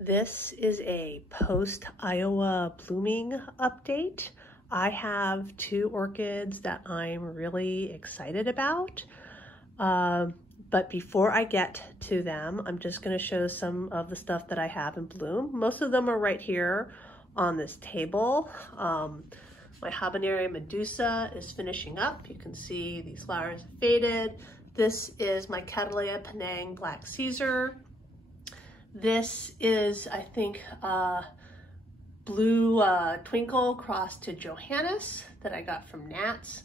This is a post-Iowa blooming update. I have two orchids that I'm really excited about. But before I get to them, I'm just going to show some of the stuff that I have in bloom. Most of them are right here on this table. My habanero medusa is finishing up. You can see these flowers have faded. This is my Catala Penang Black Caesar. This is, I think, Blue Twinkle crossed to Johannes that I got from Nats.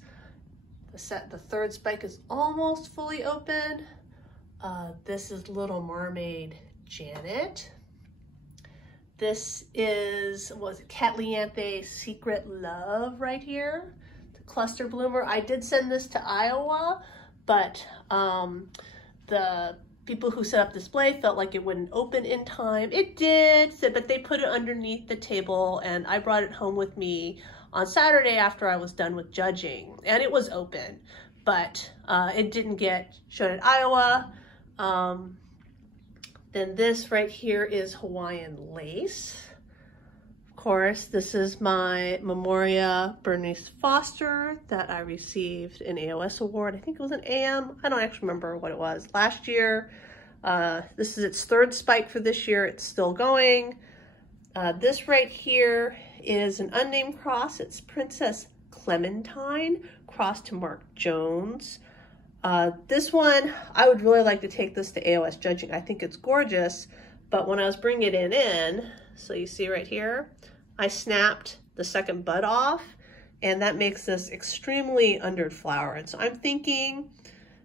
The third spike is almost fully open. This is Little Mermaid Janet. This is, Catlianthe Secret Love right here, the cluster bloomer. I did send this to Iowa, but the people who set up display felt like it wouldn't open in time. It did, but they put it underneath the table and I brought it home with me on Saturday after I was done with judging, and it was open, but it didn't get shown at Iowa. Then this right here is Hawaiian Lace. Of course, this is my Memoria Bernice Foster that I received an EIOS award. I think it was an AM. I don't actually remember what it was. Last year. This is its third spike for this year. It's still going. This right here is an unnamed cross. It's Princess Clementine crossed to Mark Jones. This one, I would really like to take this to EIOS judging. I think it's gorgeous, but when I was bringing it in, so you see right here, I snapped the second bud off, and that makes this extremely underflowered. So I'm thinking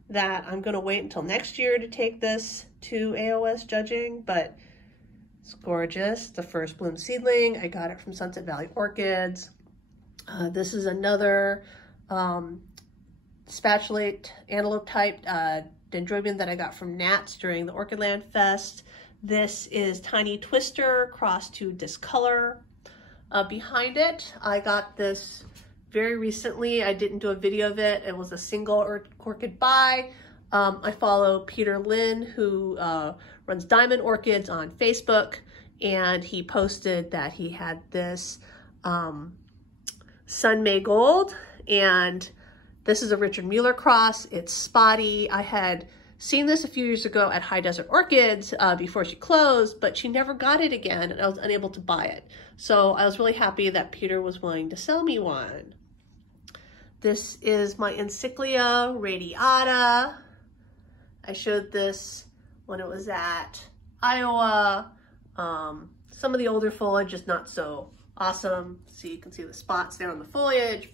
that I'm gonna wait until next year to take this to EIOS judging, but it's gorgeous. The first bloom seedling. I got it from Sunset Valley Orchids. This is another spatulate antelope type dendrobium that I got from Nats during the Orchidland Fest. This is Tiny Twister crossed to Discolor. Behind it, I got this very recently. I didn't do a video of it. It was a single orchid buy. I follow Peter Lynn, who runs Diamond Orchids on Facebook, and he posted that he had this Sun May Gold, and this is a Richard Mueller cross. It's spotty. I had seen this a few years ago at High Desert Orchids before she closed, but she never got it again, and I was unable to buy it. So I was really happy that Peter was willing to sell me one. This is my Encychia radiata. I showed this when it was at Iowa. Some of the older foliage is not so awesome. So you can see the spots there on the foliage,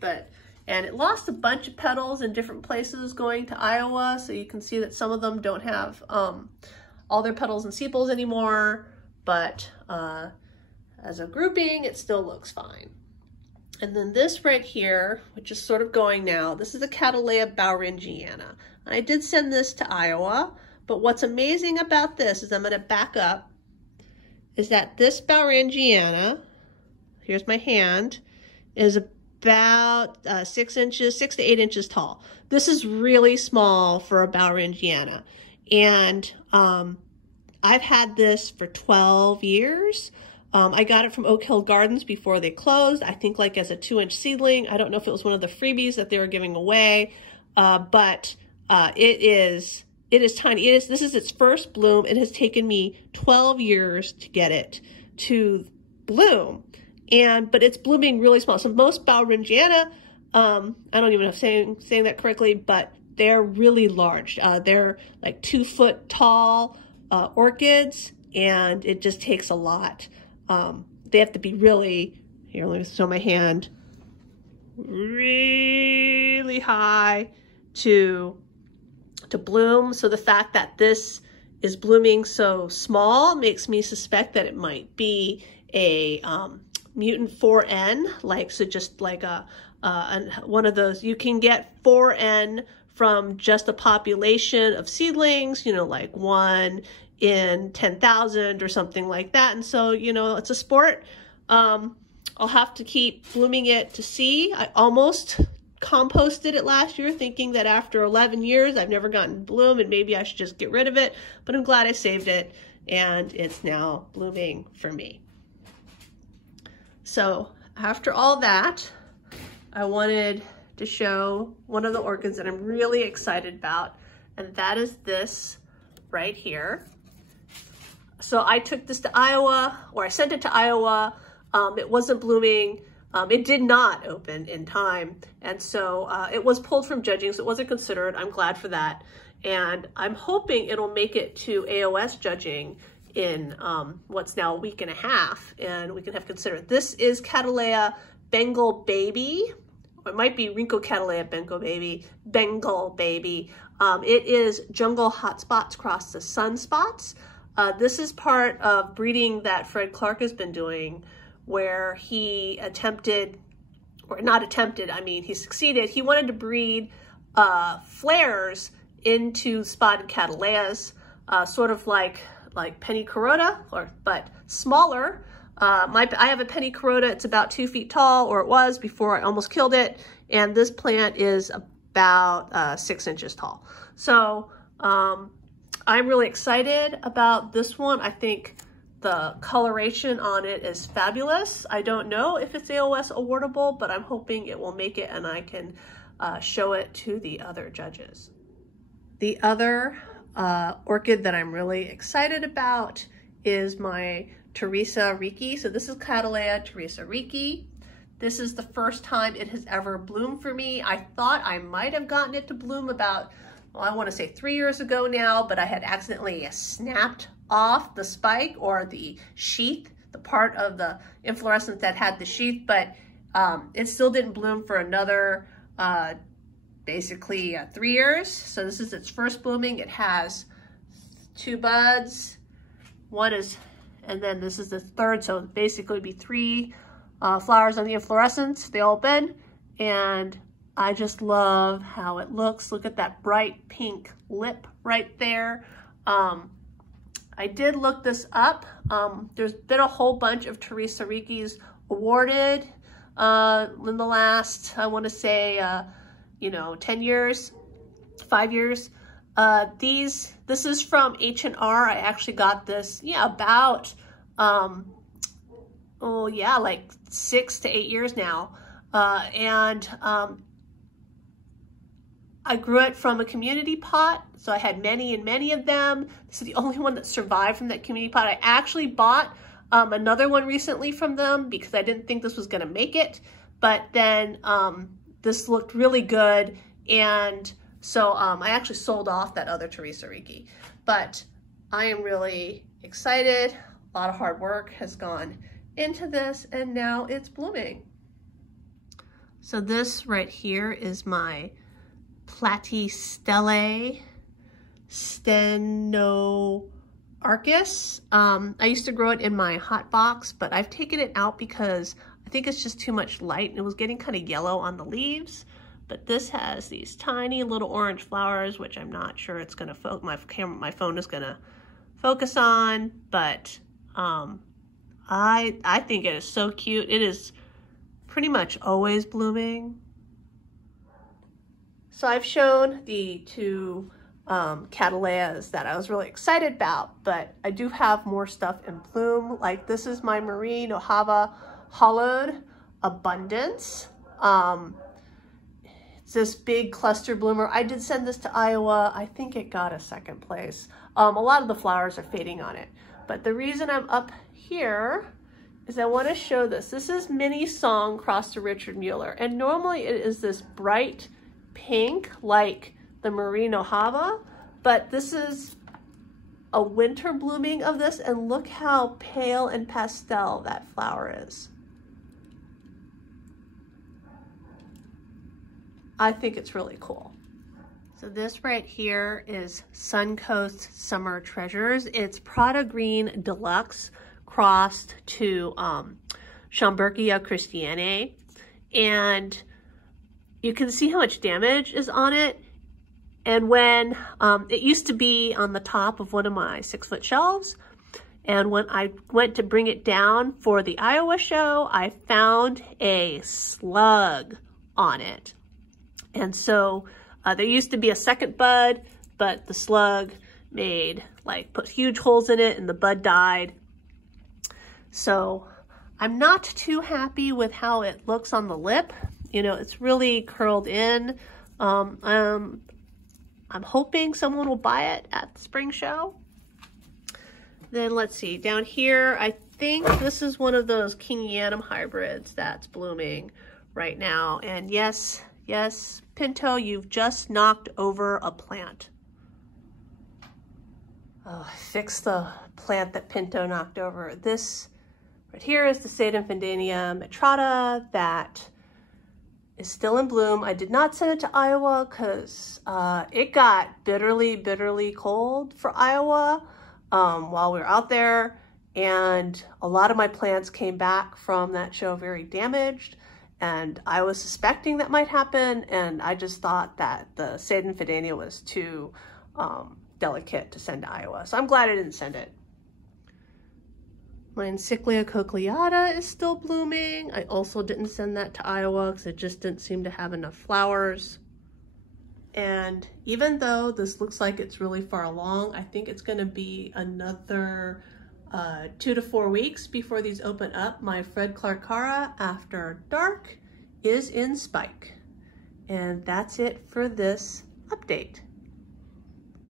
and it lost a bunch of petals in different places going to Iowa. So you can see that some of them don't have all their petals and sepals anymore, but as a grouping, it still looks fine. And then this right here, which is sort of going now, this is a Catala Baueringiana. I did send this to Iowa, but what's amazing about this is I'm going to back up, is that this Baueringiana, here's my hand, is about 6 to 8 inches tall. This is really small for a Baueringiana. And I've had this for 12 years. I got it from Oak Hill Gardens before they closed, I think like as a 2-inch seedling. I don't know if it was one of the freebies that they were giving away, but it is tiny. This is its first bloom. It has taken me 12 years to get it to bloom, but it's blooming really small. So most Baueringiana, I don't even know if I'm saying that correctly, but they're really large. They're like 2 foot tall orchids, and it just takes a lot. They have to be really, here, let me show my hand, really high to bloom. So the fact that this is blooming so small makes me suspect that it might be a mutant 4N, so just like one of those. You can get 4N from just a population of seedlings, like 1 in 10,000 or something like that. And so, it's a sport. I'll have to keep blooming it to see. I almost composted it last year thinking that after 11 years I've never gotten bloom and maybe I should just get rid of it, but I'm glad I saved it. and it's now blooming for me. So after all that, I wanted to show one of the orchids that I'm really excited about, and that is this right here. So I took this to Iowa, or I sent it to Iowa. It wasn't blooming. It did not open in time, and so it was pulled from judging, so it wasn't considered. I'm glad for that, and I'm hoping it'll make it to AOS judging in what's now a week and a half, and we can have considered. This is Catala Bengal Baby. It might be Rinco Catala Bengal Baby. It is jungle hotspots crossed to sunspots. This is part of breeding that Fred Clark has been doing, where he attempted, or not attempted, I mean, he succeeded. He wanted to breed flares into spotted Catalas, sort of like Penny Carota, but smaller. I have a Penny Carota. It's about 2 feet tall, or it was before I almost killed it. And this plant is about 6 inches tall. So I'm really excited about this one. I think the coloration on it is fabulous. I don't know if it's AOS awardable, but I'm hoping it will make it and I can show it to the other judges. The other orchid that I'm really excited about is my Teresa Ricki. So this is Catala Teresa Ricki. This is the first time it has ever bloomed for me. I thought I might have gotten it to bloom about, well, I want to say 3 years ago now, but I had accidentally snapped off the spike or the sheath, the part of the inflorescence that had the sheath, but it still didn't bloom for another basically 3 years. So this is its first blooming. It has 2 buds, one is, and then this is the third, so basically it'd be 3 flowers on the inflorescence. They all been, and I just love how it looks. Look at that bright pink lip right there. I did look this up. There's been a whole bunch of Teresa Rickis awarded in the last, I want to say, 10 years, 5 years. This is from H&R. I actually got this, about, like 6 to 8 years now. I grew it from a community pot, so I had many and many of them. This is the only one that survived from that community pot. I actually bought another one recently from them because I didn't think this was gonna make it, but then this looked really good, and so I actually sold off that other Teresa Ricki. But I am really excited. A lot of hard work has gone into this, and now it's blooming. So this right here is my PlattiStele Steno Arcus. I used to grow it in my hot box, but I've taken it out because I think it's just too much light, and it was getting kind of yellow on the leaves. But this has these tiny little orange flowers, which I'm not sure it's gonna my phone is gonna focus on, but I think it is so cute. It is pretty much always blooming. So I've shown the 2 Catalas that I was really excited about, but I do have more stuff in bloom. Like this is my Marineno Hava Hollowed Abundance. It's this big cluster bloomer. I did send this to Iowa. I think it got a 2nd place. A lot of the flowers are fading on it. But the reason I'm up here is I want to show this. This is Mini Song crossed to Richard Mueller. And normally it is this bright pink like the Marineno Hava, but this is a winter blooming of this, and look how pale and pastel that flower is. I think it's really cool. So this right here is Suncoast Summer Treasures. It's Prada Green Deluxe crossed to Schomburgkia Christiane, and you can see how much damage is on it. And when it used to be on the top of one of my 6-foot shelves, and when I went to bring it down for the Iowa show, I found a slug on it. And so there used to be a 2nd bud, but the slug made like put huge holes in it and the bud died. So I'm not too happy with how it looks on the lip. You know, it's really curled in. I'm hoping someone will buy it at the spring show. Then let's see, down here, I think this is one of those Kingom hybrids that's blooming right now. And yes, Pinto, you've just knocked over a plant. Oh, I fixed the plant that Pinto knocked over. This right here is the Sanfania Metada that is still in bloom. I did not send it to Iowa because it got bitterly cold for Iowa while we were out there. And a lot of my plants came back from that show very damaged. And I was suspecting that might happen. And I just thought that the Sanfania was too delicate to send to Iowa. So I'm glad I didn't send it. My Encychia Caba is still blooming. I also didn't send that to Iowa because it just didn't seem to have enough flowers. And even though this looks like it's really far along, I think it's going to be another 2 to 4 weeks before these open up. My Fred Clarkara After Dark is in spike. And that's it for this update.